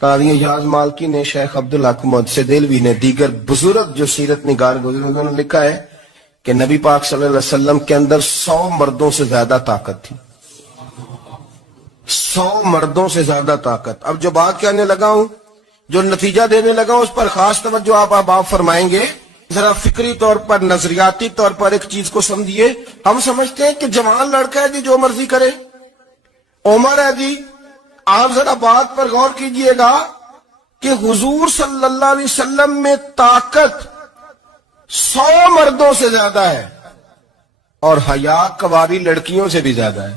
قاضی اعجاز مالکی نے، شیخ عبدالحق محدث دہلوی نے، دیگر بزرگ جو سیرت نگار بزرگوں نے لکھا ہے کہ نبی پاک صلی اللہ علیہ وسلم کے اندر 100 مردوں سے زیادہ طاقت تھی. 100 مردوں سے زیادہ طاقت. اب جو بات کہنے لگا ہوں، جو نتیجہ دینے لگا ہوں، اس پر خاص توجہ آپ فرمائیں گے. ذرا فکری طور پر، نظریاتی طور پر ایک چیز کو سمجھیے. ہم سمجھتے ہیں کہ جوان لڑکا ہے جی، جو مرضی کرے، عمر ہے جی. آپ ذرا بات پر غور کیجئے گا کہ حضور صلی اللہ علیہ وسلم میں طاقت 100 مردوں سے زیادہ ہے اور حیا کواری لڑکیوں سے بھی زیادہ ہے.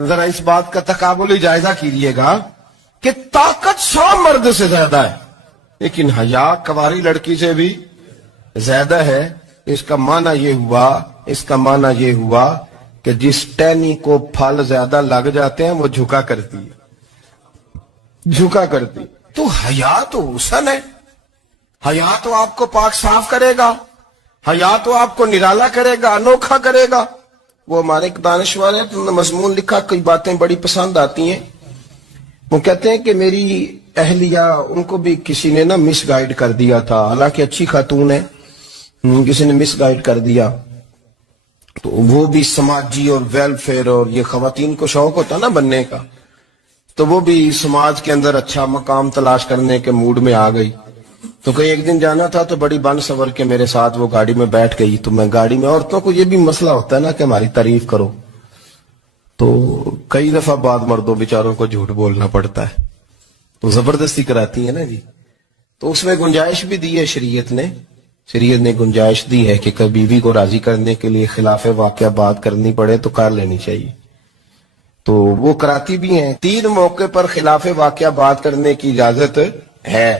ذرا اس بات کا تقابلی جائزہ کیجئے گا کہ طاقت 100 مرد سے زیادہ ہے لیکن حیا کواری لڑکی سے بھی زیادہ ہے. اس کا معنی یہ ہوا کہ جس ٹہنی کو پھل زیادہ لگ جاتے ہیں وہ جھکا کرتی ہے. تو حیا تو حسن ہے. حیا تو آپ کو پاک صاف کرے گا. حیا تو آپ کو نرالا کرے گا، انوکھا کرے گا. وہ ہمارے ایک دانشور ہیں، انہوں نے مضمون لکھا، کئی باتیں بڑی پسند آتی ہیں. وہ کہتے ہیں کہ میری اہلیہ، ان کو بھی کسی نے مس گائیڈ کر دیا تھا، حالانکہ اچھی خاتون ہے، کسی نے مس گائیڈ کر دیا. تو وہ بھی سماجی اور ویلفیئر اور یہ خواتین کو شوق ہوتا نا بننے کا، تو وہ بھی سماج کے اندر اچھا مقام تلاش کرنے کے موڈ میں آ گئی. تو کہیں ایک دن جانا تھا تو بڑی بن سور کے میرے ساتھ وہ گاڑی میں بیٹھ گئی. تو میں گاڑی میں، عورتوں کو یہ بھی مسئلہ ہوتا ہے نا کہ ہماری تعریف کرو، تو کئی دفعہ بعد مردوں بیچاروں کو جھوٹ بولنا پڑتا ہے، تو زبردستی کراتی ہے نا جی. تو اس میں گنجائش بھی دی ہے شریعت نے گنجائش دی ہے کہ کبھی بیوی کو راضی کرنے کے لیے خلاف واقعہ بات کرنی پڑے تو کر لینی چاہیے. تو وہ کراتی بھی ہیں. 3 موقع پر خلاف واقعہ بات کرنے کی اجازت ہے.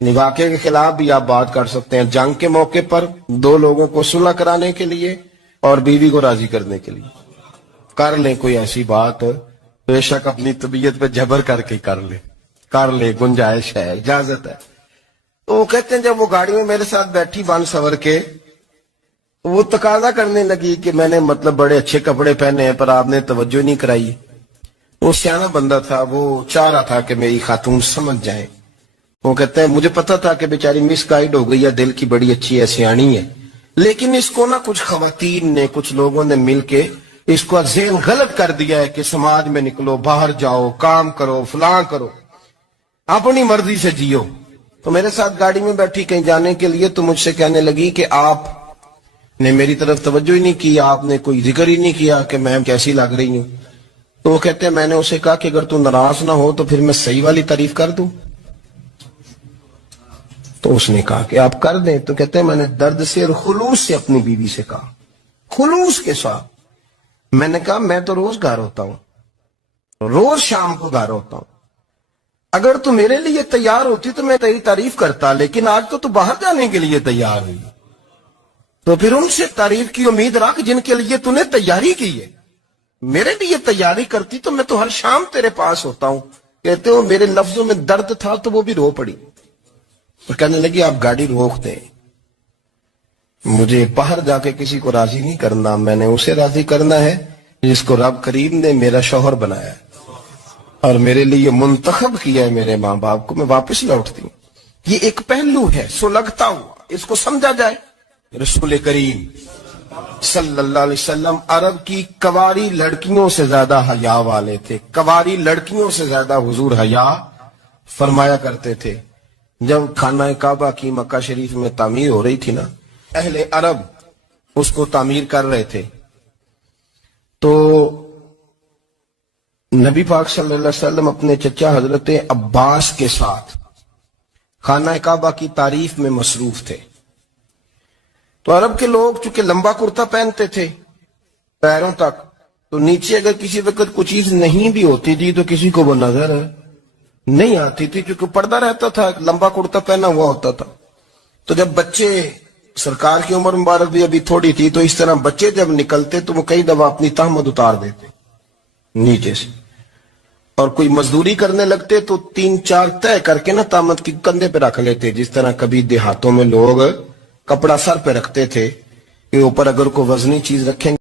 واقعے کے خلاف بھی آپ بات کر سکتے ہیں. جنگ کے موقع پر 2 لوگوں کو صلح کرانے کے لیے اور بیوی کو راضی کرنے کے لیے کر لیں کوئی ایسی بات. بے شک اپنی طبیعت پہ جبر کر کے کر لیں، گنجائش ہے، اجازت ہے. تو وہ کہتے ہیں جب وہ گاڑی میں میرے ساتھ بیٹھی بن سور کے، وہ تقاضا کرنے لگی کہ میں نے بڑے اچھے کپڑے پہنے ہیں پر آپ نے توجہ نہیں کرائی. وہ سیانا بندہ تھا، وہ چاہ رہا تھا کہ میری خاتون سمجھ جائیں. وہ کہتے ہیں مجھے پتا تھا کہ بیچاری مس گائیڈ ہو گئی ہے، دل کی بڑی اچھی ہے، سیانی ہے، لیکن اس کو کچھ خواتین نے، کچھ لوگوں نے مل کے اس کو ذہن غلط کر دیا ہے کہ سماج میں نکلو، باہر جاؤ، کام کرو، فلاں کرو، اپنی مرضی سے جیو. تو میرے ساتھ گاڑی میں بیٹھی کہیں جانے کے لیے، تو مجھ سے کہنے لگی کہ آپ نے میری طرف توجہ ہی نہیں کی، آپ نے کوئی ذکر ہی نہیں کیا کہ میں کیسی لگ رہی ہوں. تو وہ کہتے ہیں میں نے اسے کہا کہ اگر تو ناراض نہ ہو تو پھر میں صحیح والی تعریف کر دوں. تو اس نے کہا کہ آپ کر دیں. تو کہتے ہیں میں نے درد سے اور خلوص سے اپنی بیوی سے کہا، خلوص کے ساتھ. میں نے کہا میں تو روز گھر ہوتا ہوں، روز شام کو گھر ہوتا ہوں. اگر تو میرے لیے تیار ہوتی تو میں تیری تعریف کرتا، لیکن آج تو باہر جانے کے لیے تیار ہوئی، تو پھر ان سے تعریف کی امید رکھ جن کے لیے تو نے تیاری کی ہے. میرے لیے تیاری کرتی تو میں تو ہر شام تیرے پاس ہوتا ہوں. کہتے ہو میرے لفظوں میں درد تھا تو وہ بھی رو پڑی. اور کہنے لگی آپ گاڑی روک دیں، مجھے باہر جا کے کسی کو راضی نہیں کرنا، میں نے اسے راضی کرنا ہے جس کو رب کریم نے میرا شوہر بنایا ہے اور میرے لیے منتخب کیا ہے میرے ماں باپ کو. میں واپس لوٹتی ہوں. یہ ایک پہلو ہے سلگتا ہوا، اس کو سمجھا جائے. رسول کریم صلی اللہ علیہ وسلم عرب کی کواری لڑکیوں سے زیادہ حیا والے تھے. کواری لڑکیوں سے زیادہ حضور حیا فرمایا کرتے تھے. جب خانہ کعبہ کی مکہ شریف میں تعمیر ہو رہی تھی نا، اہل عرب اس کو تعمیر کر رہے تھے، تو نبی پاک صلی اللہ علیہ وسلم اپنے چچا حضرت عباس کے ساتھ خانہ کعبہ کی تعریف میں مصروف تھے. تو عرب کے لوگ چونکہ لمبا کرتا پہنتے تھے پیروں تک، تو نیچے اگر کسی وقت کچھ چیز نہیں بھی ہوتی تھی تو کسی کو وہ نظر نہیں آتی تھی، کیونکہ پردہ رہتا تھا، لمبا کرتا پہنا ہوا ہوتا تھا. تو جب بچے، سرکار کی عمر مبارک بھی ابھی تھوڑی تھی، تو اس طرح بچے جب نکلتے تو وہ کئی دفعہ اپنی تہمت اتار دیتے نیچے سے، اور کوئی مزدوری کرنے لگتے تو 3-4 طے کر کے تہمت کی کندھے پہ رکھ لیتے. جس طرح کبھی دیہاتوں میں لوگ کپڑا سر پہ رکھتے تھے کہ اوپر اگر کوئی وزنی چیز رکھیں